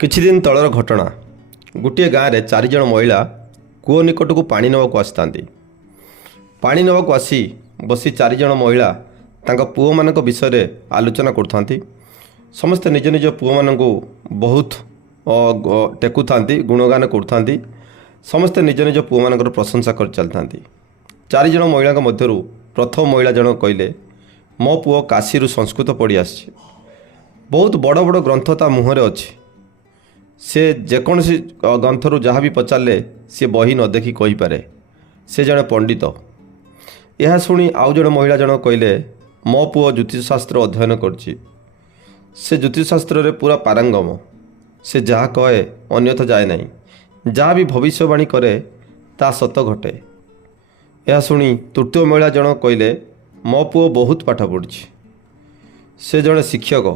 କିଛି ଦିନ ତଳର ଘଟଣା। ଗୋଟିଏ ଗାଁରେ 4 ଜଣ ମହିଳା କୂଅ ନିକଟକୁ ପାଣି ନେବାକୁ ଆସିଥାନ୍ତି। ପାଣି ନେବାକୁ ଆସି ବସି 4 ଜଣ ମହିଳା ତାଙ୍କ ପୁଅମାନଙ୍କ ବିଷୟରେ ଆଲୋଚନା କରୁଥାନ୍ତି। ସମସ୍ତେ ନିଜ ନିଜ ପୁଅମାନଙ୍କୁ ବହୁତ ଟେକୁଥାନ୍ତି, ଗୁଣଗାନ କରୁଥାନ୍ତି। ସମସ୍ତେ ନିଜ ନିଜ ପୁଅମାନଙ୍କର ପ୍ରଶଂସା କରି ଚାଲିଥାନ୍ତି। 4 ଜଣ ମହିଳାଙ୍କ ମଧ୍ୟରୁ ପ୍ରଥମ ମହିଳା ଜଣକ କହିଲେ, ମୋ ପୁଅ କାଶୀରୁ ସଂସ୍କୃତ ପଢ଼ି ଆସିଛି। ବହୁତ ବଡ଼ ବଡ଼ ଗ୍ରନ୍ଥ ତା ମୁହଁରେ ଅଛି। ସେ ଯେକୌଣସି ଗ୍ରନ୍ଥରୁ ଯାହା ବି ପଚାରିଲେ ସେ ବହି ନ ଦେଖି କହିପାରେ। ସେ ଜଣେ ପଣ୍ଡିତ। ଏହା ଶୁଣି ଆଉ ଜଣେ ମହିଳା ଜଣକ କହିଲେ, ମୋ ପୁଅ ଜ୍ୟୋତିଷଶାସ୍ତ୍ର ଅଧ୍ୟୟନ କରିଛି। ସେ ଜ୍ୟୋତିଷଶାସ୍ତ୍ରରେ ପୁରା ପାରଙ୍ଗମ। ସେ ଯାହା କହେ ଅନ୍ୟଥା ଯାଏ ନାହିଁ। ଯାହା ବି ଭବିଷ୍ୟବାଣୀ କରେ ତାହା ସତ ଘଟେ। ଏହା ଶୁଣି ତୃତୀୟ ମହିଳା ଜଣକ କହିଲେ, ମୋ ପୁଅ ବହୁତ ପାଠ ପଢ଼ିଛି। ସେ ଜଣେ ଶିକ୍ଷକ।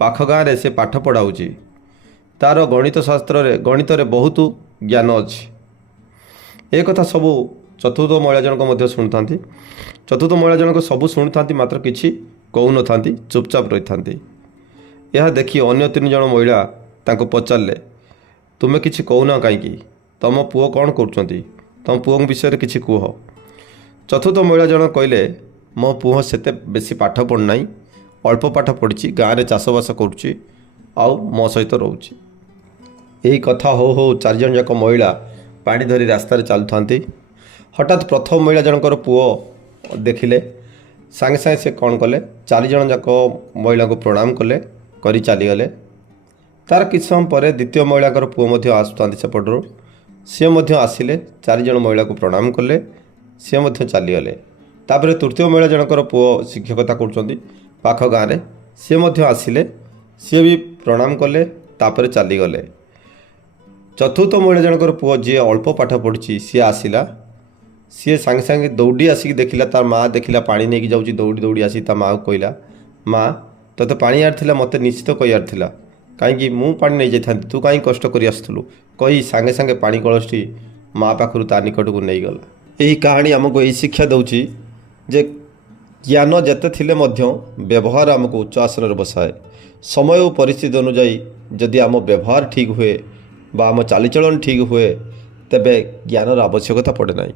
ପାଖ ଗାଁରେ ସେ ପାଠ ପଢ଼ାଉଛି। ତା'ର ଗଣିତରେ ବହୁତ ଜ୍ଞାନ ଅଛି। ଏ କଥା ସବୁ ଚତୁର୍ଥ ମହିଳା ଜଣକ ମଧ୍ୟ ଶୁଣୁଥାନ୍ତି। ଚତୁର୍ଥ ମହିଳା ଜଣକ ସବୁ ଶୁଣୁଥାନ୍ତି, ମାତ୍ର କିଛି କହୁନଥାନ୍ତି, ଚୁପଚାପ ରହିଥାନ୍ତି। ଏହା ଦେଖି ଅନ୍ୟ 3 ଜଣ ମହିଳା ତାଙ୍କୁ ପଚାରିଲେ, ତୁମେ କିଛି କହୁନ କାହିଁକି? ତମ ପୁଅ କ'ଣ କରୁଛନ୍ତି? ତମ ପୁଅଙ୍କ ବିଷୟରେ କିଛି କୁହ। ଚତୁର୍ଥ ମହିଳା ଜଣକ କହିଲେ, ମୋ ପୁଅ ସେତେ ବେଶୀ ପାଠ ପଢ଼ୁନାହିଁ, ଅଳ୍ପ ପାଠ ପଢ଼ିଛି, ଗାଁରେ ଚାଷବାସ କରୁଛି, ଆଉ ମୋ ସହିତ ରହୁଛି। ଏହି କଥା ହଉ ହଉ 4 ଜଣ ଯାକ ମହିଳା ପାଣି ଧରି ରାସ୍ତାରେ ଚାଲୁଥାନ୍ତି। ହଠାତ୍ ପ୍ରଥମ ମହିଳା ଜଣଙ୍କର ପୁଅ ଦେଖିଲେ। ସାଙ୍ଗେ ସାଙ୍ଗେ ସେ କ'ଣ କଲେ, 4 ଜଣ ଯାକ ମହିଳାଙ୍କୁ ପ୍ରଣାମ କଲେ, କରି ଚାଲିଗଲେ। ତା'ର କିଛି ସମୟ ପରେ ଦ୍ୱିତୀୟ ମହିଳାଙ୍କର ପୁଅ ମଧ୍ୟ ଆସୁଥାନ୍ତି ସେପଟରୁ। ସେ ମଧ୍ୟ ଆସିଲେ, 4 ଜଣ ମହିଳାକୁ ପ୍ରଣାମ କଲେ, ସେ ମଧ୍ୟ ଚାଲିଗଲେ। ତାପରେ ତୃତୀୟ ମହିଳା ଜଣଙ୍କର ପୁଅ ଶିକ୍ଷକତା କରୁଛନ୍ତି ପାଖ ଗାଁରେ। ସେ ମଧ୍ୟ ଆସିଲେ, ସିଏ ବି ପ୍ରଣାମ କଲେ, ତାପରେ ଚାଲିଗଲେ। ଚତୁର୍ଥ ମହିଳା ଜଣଙ୍କର ପୁଅ ଯିଏ ଅଳ୍ପ ପାଠ ପଢ଼ିଛି, ସିଏ ଆସିଲା। ସିଏ ସାଙ୍ଗେ ସାଙ୍ଗେ ଦୌଡ଼ି ଆସିକି ଦେଖିଲା, ତା ମା' ଦେଖିଲା ପାଣି ନେଇକି ଯାଉଛି, ଦୌଡ଼ି ଦୌଡ଼ି ଆସି ତା ମା'କୁ କହିଲା, ମା' ତୋତେ ପାଣି ଆଣିବାର ଥିଲା, ମୋତେ ନିଶ୍ଚିତ କହିବାର ଥିଲା। କାହିଁକି ମୁଁ ପାଣି ନେଇଯାଇଥାନ୍ତି, ତୁ କାହିଁକି କଷ୍ଟ କରି ଆସୁଥିଲୁ? କହି ସାଙ୍ଗେ ସାଙ୍ଗେ ପାଣି କଳସଟି ମା' ପାଖରୁ ତା ନିକଟକୁ ନେଇଗଲା। ଏହି କାହାଣୀ ଆମକୁ ଏହି ଶିକ୍ଷା ଦେଉଛି ଯେ ଜ୍ଞାନ ଯେତେ ଥିଲେ ମଧ୍ୟ ବ୍ୟବହାର ଆମକୁ ଉଚ୍ଚ ଆସନରେ ବସାଏ। ସମୟ ଓ ପରିସ୍ଥିତି ଅନୁଯାୟୀ ଯଦି ଆମ ବ୍ୟବହାର ଠିକ୍ ହୁଏ ବା ଆମ ଚାଲିଚଳନ ଠିକ୍ ହୁଏ, ତେବେ ଜ୍ଞାନର ଆବଶ୍ୟକତା ପଡ଼େ ନାହିଁ।